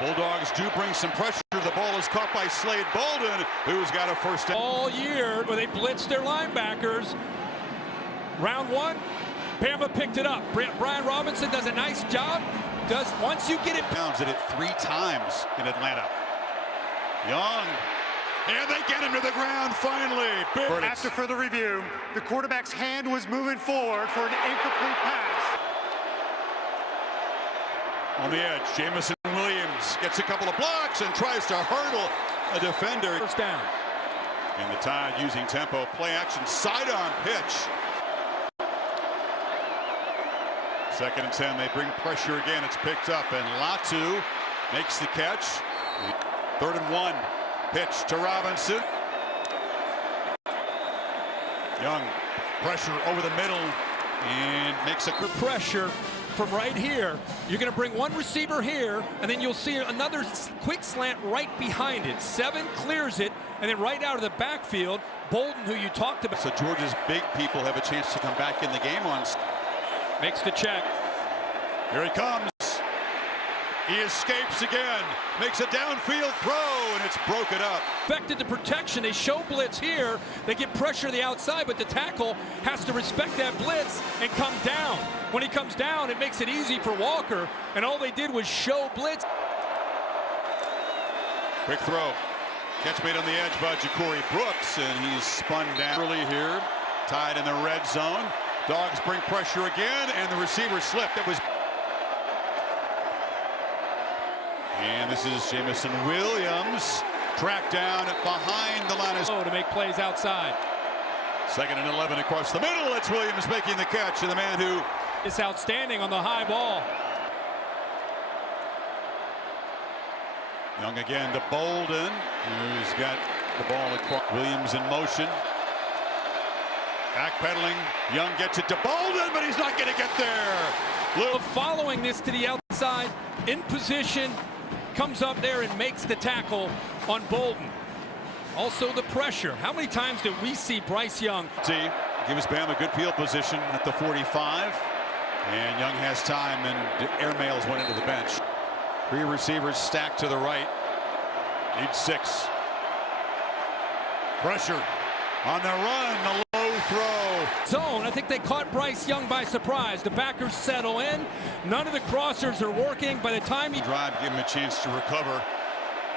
Bulldogs do bring some pressure. The ball is caught by Slade Bolden, who's got a first down. All year, where they blitzed their linebackers. Round one, Bama picked it up. Brian Robinson does a nice job. Once you get it. Pounds it 3 times in Atlanta. Young. And they get him to the ground finally. After further review, the quarterback's hand was moving forward for an incomplete pass. On the edge, Jamison Williams gets a couple of blocks and tries to hurdle a defender. First down. And the Tide using tempo, play action, sidearm pitch. 2nd and 10, they bring pressure again. It's picked up, and Latu makes the catch. 3rd and 1, pitch to Robinson. Young, pressure over the middle, and makes a good pressure from right here. You're going to bring one receiver here, and then you'll see another quick slant right behind it. 7 clears it, and then right out of the backfield, Bolden, who you talked about. So Georgia's big people have a chance to come back in the game on. Makes the check. Here he comes. He escapes again. Makes a downfield throw, and it's broken up. Affected the protection. They show blitz here. They get pressure to the outside, but the tackle has to respect that blitz and come down. When he comes down, it makes it easy for Walker, and all they did was show blitz. Quick throw. Catch made on the edge by Ja'Cory Brooks, and he's spun down early here. Tied in the red zone. Dogs bring pressure again, and the receiver slipped. It was. And this is Jamison Williams, tracked down behind the line to make plays outside. 2nd and 11 across the middle. It's Williams making the catch, and the man who is outstanding on the high ball. Young again to Bolden, who's got the ball across. Williams in motion. Backpedaling. Young gets it to Bolden, but he's not going to get there. Following this to the outside, in position, comes up there and makes the tackle on Bolden. Also the pressure. How many times did we see Bryce Young? Gives Bam a good field position at the 45. And Young has time, and airmails went into the bench. 3 receivers stacked to the right. Need 6. Pressure on the run, the low throw. Zone, I think they caught Bryce Young by surprise. The backers settle in. None of the crossers are working. By the time he drive, give him a chance to recover.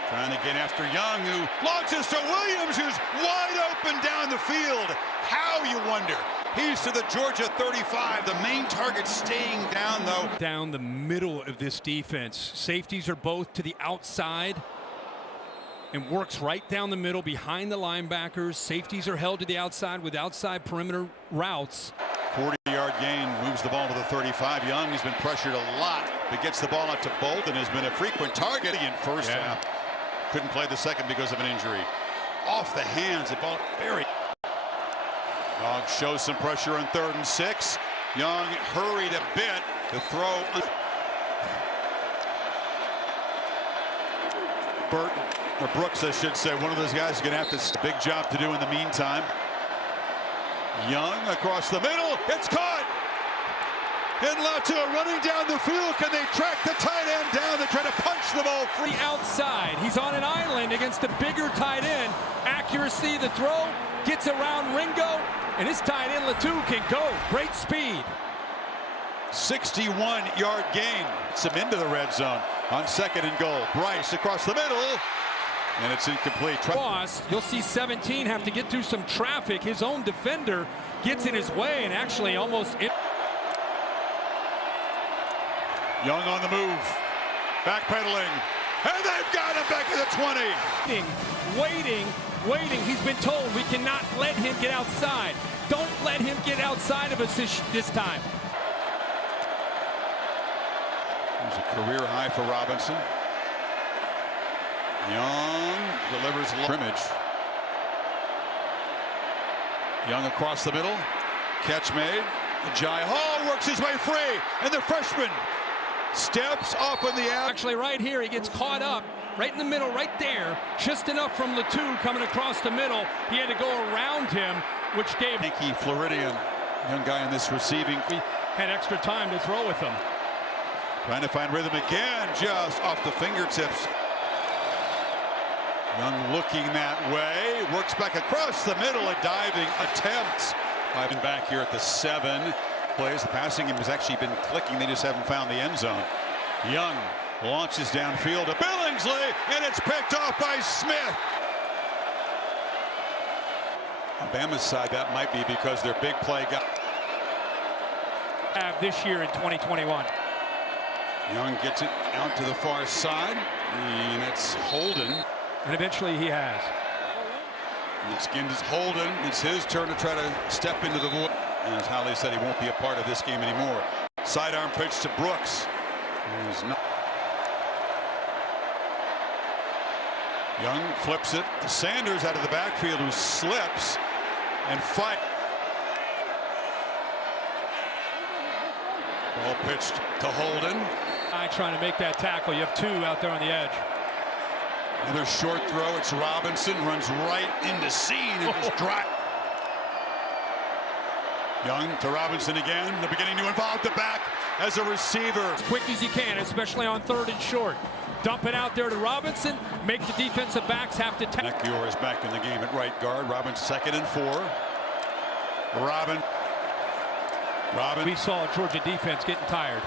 Trying to get after Young, who launches to Williams, who's wide open down the field. How, you wonder? He's to the Georgia 35. The main target staying down, though. Down the middle of this defense. Safeties are both to the outside and works right down the middle behind the linebackers. Safeties are held to the outside with outside perimeter routes. 40-yard gain, moves the ball to the 35. Young has been pressured a lot, but gets the ball out to Bolden, has been a frequent target in first half. Couldn't play the second because of an injury. Off the hands, the ball very. Dogs shows some on 3rd and 6. Young hurried a bit to throw. Burton, or Brooks, I should say, one of those guys is going to have this big job to do in the meantime. Young across the middle. It's caught. And Latu running down the field. Can they track the tight end down? They're trying to punch the ball free. Outside. He's on an island against a bigger tight end. Accuracy, the throw, gets around Ringo, and his tight end Latu can go. Great speed. 61-yard gain. It's him into the red zone on 2nd and goal. Bryce across the middle, and it's incomplete. You'll see 17 have to get through some traffic. His own defender gets in his way and actually almost. Young on the move, backpedaling, and they've got him back to the 20. Waiting. He's been told we cannot let him get outside. Don't let him get outside of us this time. There's a career high for Robinson. Young delivers scrimmage. Young across the middle. Catch made. Jai Hall works his way free, and the freshman steps up in the air. Actually, right here, he gets caught up. Right in the middle, right there. Just enough from Latu coming across the middle. He had to go around him, which gave Yankee Floridian, young guy in this receiving. We had extra time to throw with him. Trying to find rhythm again, just off the fingertips. Young looking that way, works back across the middle, a diving attempt. Been back here at the 7. Plays, the passing has actually been clicking, they just haven't found the end zone. Young launches downfield to Billingsley, and it's picked off by Smith. On Bama's side, that might be because their big play got This year in 2021. Young gets it out to the far side, and it's Holden. And eventually he has. And it's again, Holden. It's his turn to try to step into the void. And as Holly said, he won't be a part of this game anymore. Sidearm pitch to Brooks. Young flips it to Sanders out of the backfield, who slips and fight. Ball pitched to Holden. Trying to make that tackle. You have 2 out there on the edge. Another short throw. It's Robinson, runs right into Sean and just drive. Young to Robinson again. They're beginning to involve the back as a receiver. As quick as you can, especially on 3rd and short. Dump it out there to Robinson. Make the defensive backs have to tackle. Nekior is back in the game at right guard. Robinson 2nd and 4. Robin. We saw Georgia defense getting tired.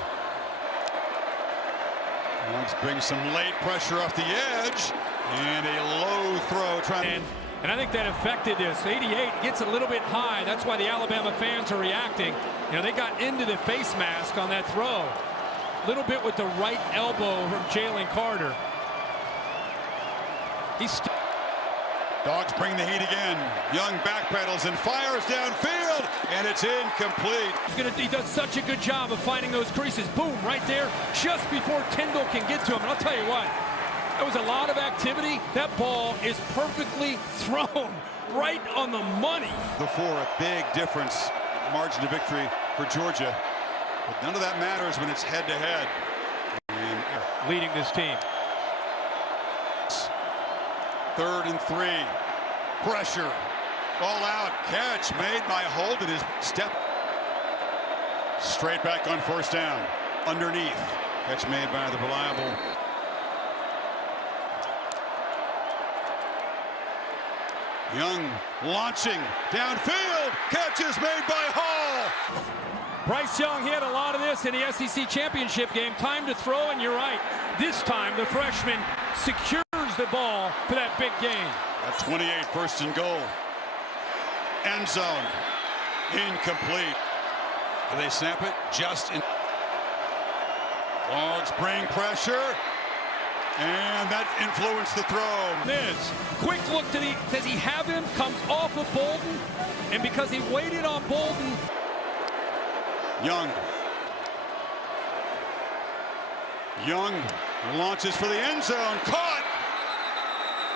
Dogs bring some late pressure off the edge, and a low throw trying. And I think that affected this. 88 gets a little bit high. That's why the Alabama fans are reacting. You know, they got into the face mask on that throw. A little bit with the right elbow from Jalen Carter. Dogs bring the heat again. Young backpedals and fires downfield, and it's incomplete. He does such a good job of finding those creases. Boom, right there, just before Tyndall can get to him. And I'll tell you what, there was a lot of activity. That ball is perfectly thrown right on the money. Before a big difference, margin of victory for Georgia. But none of that matters when it's head-to-head. Leading this team. 3rd and 3. Pressure. All out. Catch made by Holden. His step. Straight back on 1st down. Underneath. Catch made by the reliable. Young launching downfield. Catch is made by Hall. Bryce Young, he had a lot of this in the SEC championship game. Time to throw, and you're right. This time, the freshman secures the ball for that big gain. At 28, 1st and goal. End zone. Incomplete. Do they snap it? Just in. Dogs bring pressure. And that influenced the throw. Quick look to the, does he have him? Comes off of Bolden. And because he waited on Bolden. Young launches for the end zone. Caught.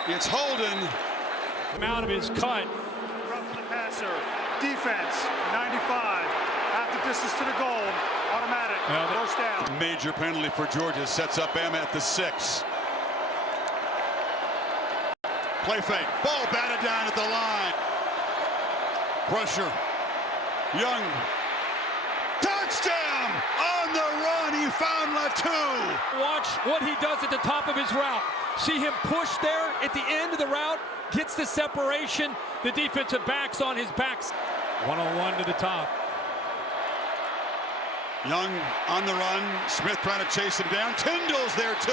It's Holden. Out of his cut. Roughing the passer. Defense, 95. Half the distance to the goal. Automatic. 1st down. Major penalty for Georgia. Sets up Bama at the 6. Play fake. Ball batted down at the line. Pressure. Young. Touchdown! On the run, he found Latu. Watch what he does at the top of his route. See him push there at the end of the route, gets the separation. The defensive back's on his backs. 1-on-1 to the top. Young on the run. Smith trying to chase him down. Tyndall's there too.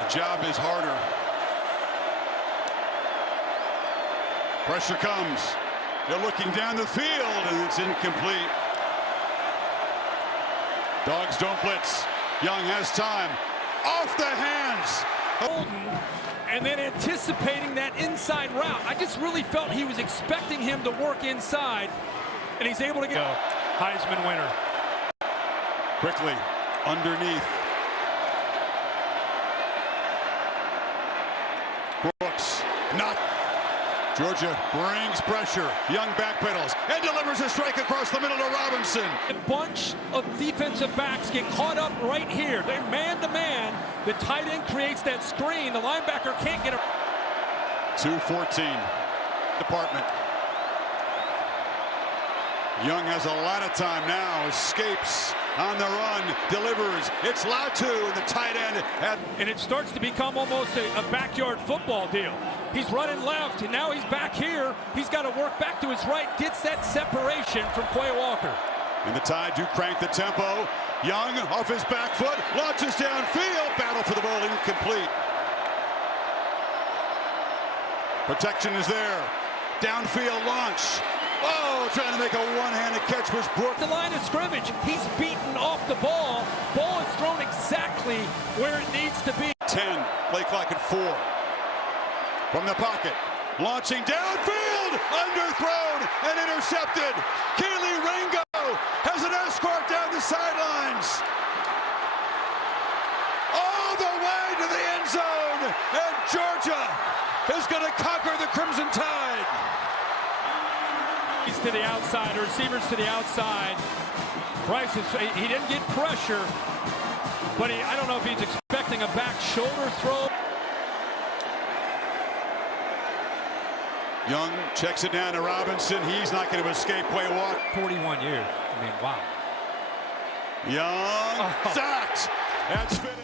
The job is harder. Pressure comes. They're looking down the field, and it's incomplete. Dogs don't blitz. Young has time. Off the hands. Holden, and then anticipating that inside route. I just really felt he was expecting him to work inside, and he's able to get Heisman winner. Quickly, underneath. Brooks, not. Georgia brings pressure. Young backpedals and delivers a strike across the middle to Robinson. A bunch of defensive backs get caught up right here. They're man-to-man. The tight end creates that screen. The linebacker can't get a... 2-14. Department. Young has a lot of time now. Escapes. on the run, delivers. It's Latu and the tight end. And it starts to become almost a backyard football deal. He's running left, and now he's back here. He's got to work back to his right, gets that separation from Quay Walker. And the Tide do crank the tempo. Young off his back foot, launches downfield. Battle for the ball, incomplete. Protection is there. Downfield launch. Oh, trying to make a one-handed catch was Brooks. The line of scrimmage, he's beaten off the ball. Ball is thrown exactly where it needs to be. 10, play clock at 4. From the pocket, launching downfield, underthrown and intercepted. Keely Ringo has an escort down the sidelines. All the way to the end zone, and Georgia is going to conquer the Crimson Tide. He's to the outside, receivers to the outside. Bryce, he didn't get pressure, but I don't know if he's expecting a back shoulder throw. Young checks it down to Robinson. He's not going to escape Quay Walker. 41 years. I mean, wow. Young sacked. That's finished.